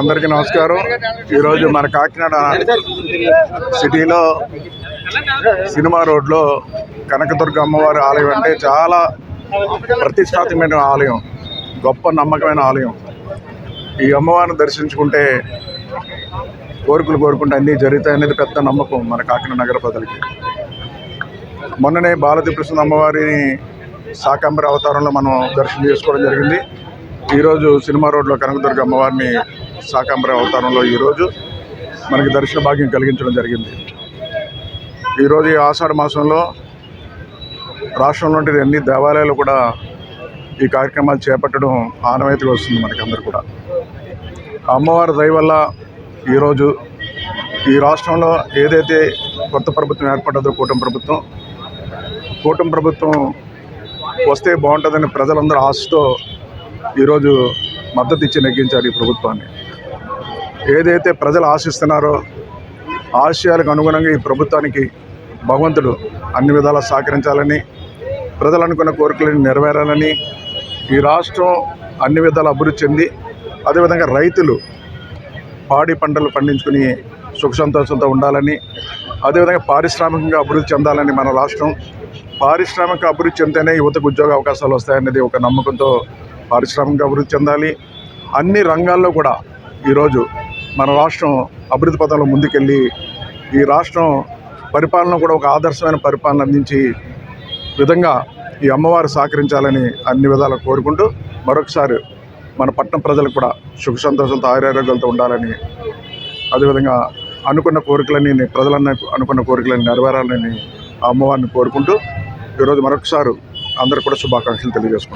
అందరికీ నమస్కారం. ఈరోజు మన కాకినాడ సిటీలో సినిమా రోడ్లో కనకదుర్గ అమ్మవారి ఆలయం అంటే చాలా ప్రతిష్టాత్మకమైన ఆలయం, గొప్ప నమ్మకమైన ఆలయం. ఈ అమ్మవారిని దర్శించుకుంటే కోరికలు కోరుకుంటే అన్నీ జరుగుతాయనేది పెద్ద నమ్మకం మన కాకినాడ నగర ప్రజలకి. మొన్ననే బాలత్రిపుర అమ్మవారిని శాకంబరి అవతారంలో మనం దర్శనం చేసుకోవడం జరిగింది. ఈరోజు సినిమా రోడ్లో కనకదుర్గ అమ్మవారిని శాకంబరి అవతారంలో ఈరోజు మనకి దర్శన భాగ్యం కలిగించడం జరిగింది. ఈరోజు ఈ ఆషాఢ మాసంలో రాష్ట్రంలోని అన్ని దేవాలయాలు కూడా ఈ కార్యక్రమాలు చేపట్టడం ఆనవాయితీగా వస్తుంది మనకందరూ కూడా. అమ్మవారి దయ వల్ల ఈరోజు ఈ రాష్ట్రంలో ఏదైతే కొత్త ప్రభుత్వం ఏర్పడ్డదో కూటమి ప్రభుత్వం వస్తే బాగుంటుందని ప్రజలందరూ ఆశతో ఈరోజు మద్దతు ఇచ్చి నెగ్గించారు ఈ ప్రభుత్వాన్ని. ఏదైతే ప్రజలు ఆశిస్తున్నారో ఆశయాలకు అనుగుణంగా ఈ ప్రభుత్వానికి భగవంతుడు అన్ని విధాలా సహకరించాలని, ప్రజలు అనుకున్న కోరికలను నెరవేరాలని, ఈ రాష్ట్రం అన్ని విధాలు అభివృద్ధి చెంది అదేవిధంగా రైతులు పాడి పంటలు పండించుకుని సుఖ సంతోషంతో ఉండాలని, అదేవిధంగా పారిశ్రామికంగా అభివృద్ధి చెందాలని, మన రాష్ట్రం పారిశ్రామిక అభివృద్ధి చెందితేనే యువతకు ఉద్యోగ అవకాశాలు వస్తాయనేది ఒక నమ్మకంతో పారిశ్రామిక అభివృద్ధి చెందాలి. అన్ని రంగాల్లో కూడా ఈరోజు మన రాష్ట్రం అభివృద్ధి పథంలో ముందుకెళ్ళి ఈ రాష్ట్రం పరిపాలన కూడా ఒక ఆదర్శమైన పరిపాలన అందించి విధంగా ఈ అమ్మవారు సహకరించాలని అన్ని విధాలు కోరుకుంటూ మరొకసారి మన పట్టణ ప్రజలకు కూడా సుఖ సంతోషాలతో ఆరోగ్యాలతో ఉండాలని, అదేవిధంగా అనుకున్న కోరికలని ప్రజలన్న అనుకున్న కోరికలని నెరవేరాలని ఆ అమ్మవారిని కోరుకుంటూ ఈరోజు మరొకసారి అందరూ కూడా శుభాకాంక్షలు తెలియజేసుకుంటాం.